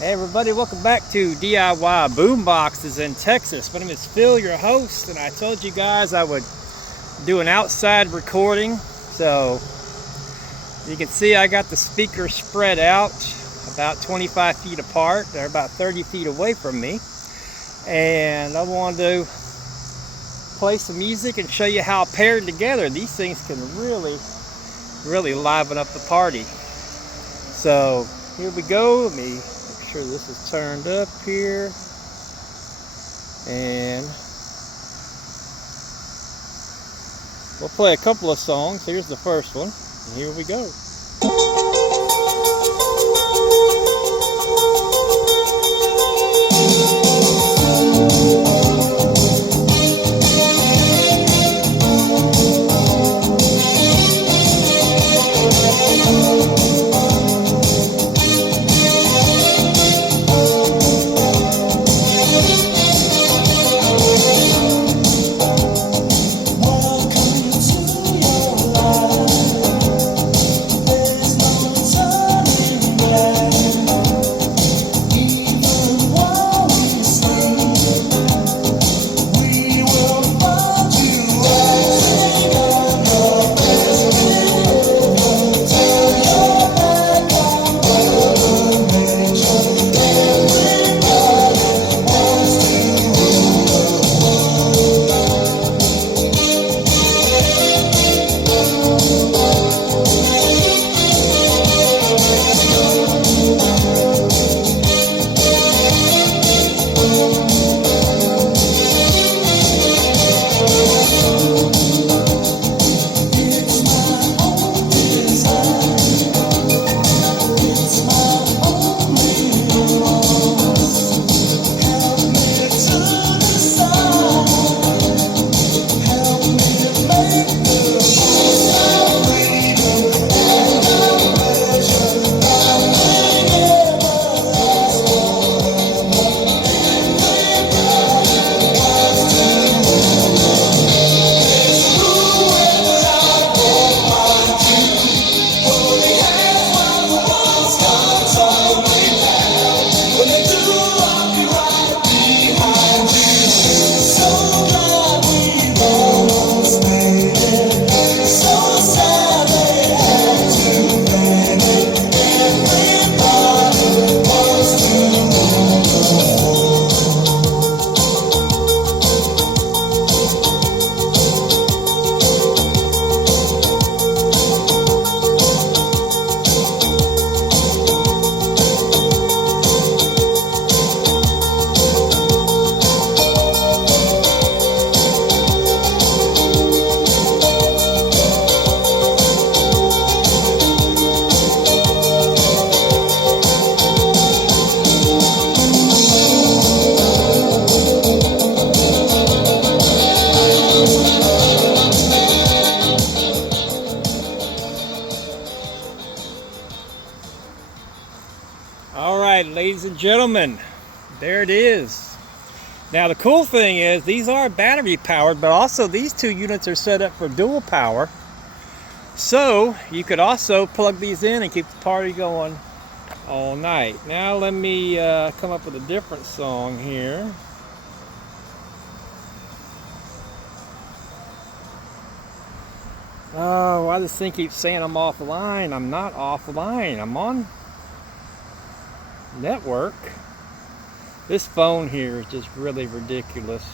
Hey everybody, welcome back to DIY Boomboxes in Texas. My name is Phil, your host, and I told you guys I would do an outside recording. So you can see I got the speakers spread out about 25 feet apart. They're about 30 feet away from me. And I wanted to play some music and show you how paired together these things can really liven up the party. So here we go. Let me make sure this is turned up here. And we'll play a couple of songs. Here's the first one. And here we go. Alright, ladies and gentlemen, there it is. Now the cool thing is these are battery powered, but also these two units are set up for dual power. So you could also plug these in and keep the party going all night. Now let me come up with a different song here. Oh, why does this thing keep saying I'm offline? I'm not offline. I'm on network. This phone here is just really ridiculous.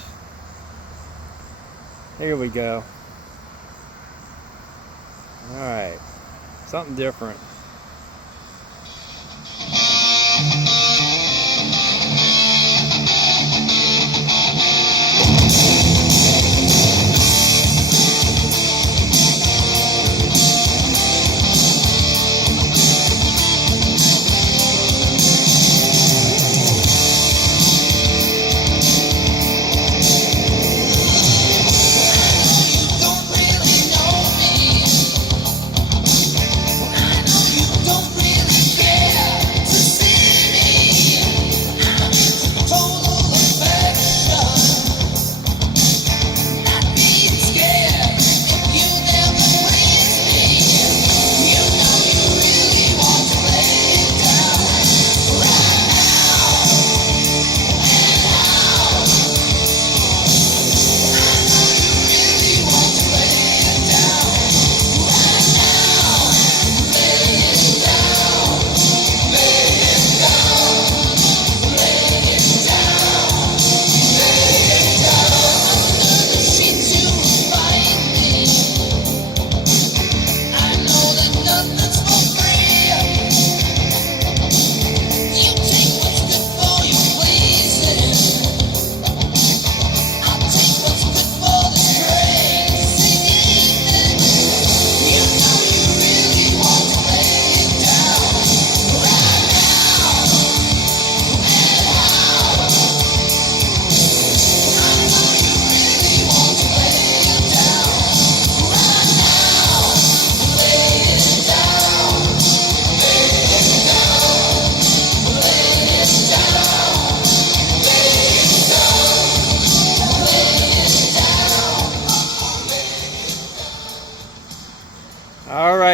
Here we go. Alright, something different. Don't really know me. I know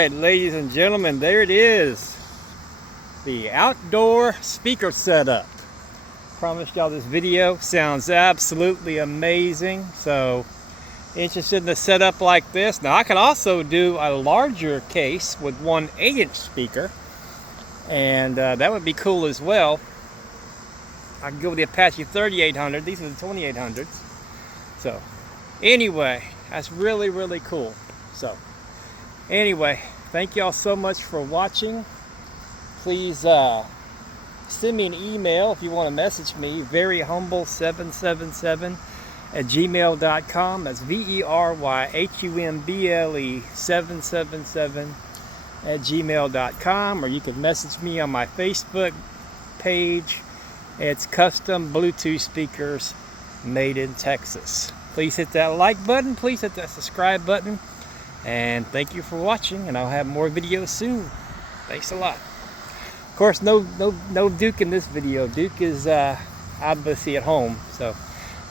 right, ladies and gentlemen, there it is. The outdoor speaker setup. Promised y'all this video. Sounds absolutely amazing. So, interested in a setup like this. Now, I could also do a larger case with one 8-inch speaker. And that would be cool as well. I can go with the Apache 3800. These are the 2800s. So, anyway, that's really, really cool. So, anyway, thank y'all so much for watching. Please send me an email if you want to message me. veryhumble777@gmail.com. That's veryhumble777@gmail.com. Or you can message me on my Facebook page. It's Custom Bluetooth Speakers Made in Texas. Please hit that like button. Please hit that subscribe button. And thank you for watching. And I'll have more videos soon. Thanks a lot. Of course, no Duke in this video. Duke is obviously at home. So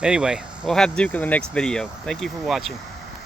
anyway, we'll have Duke in the next video. Thank you for watching.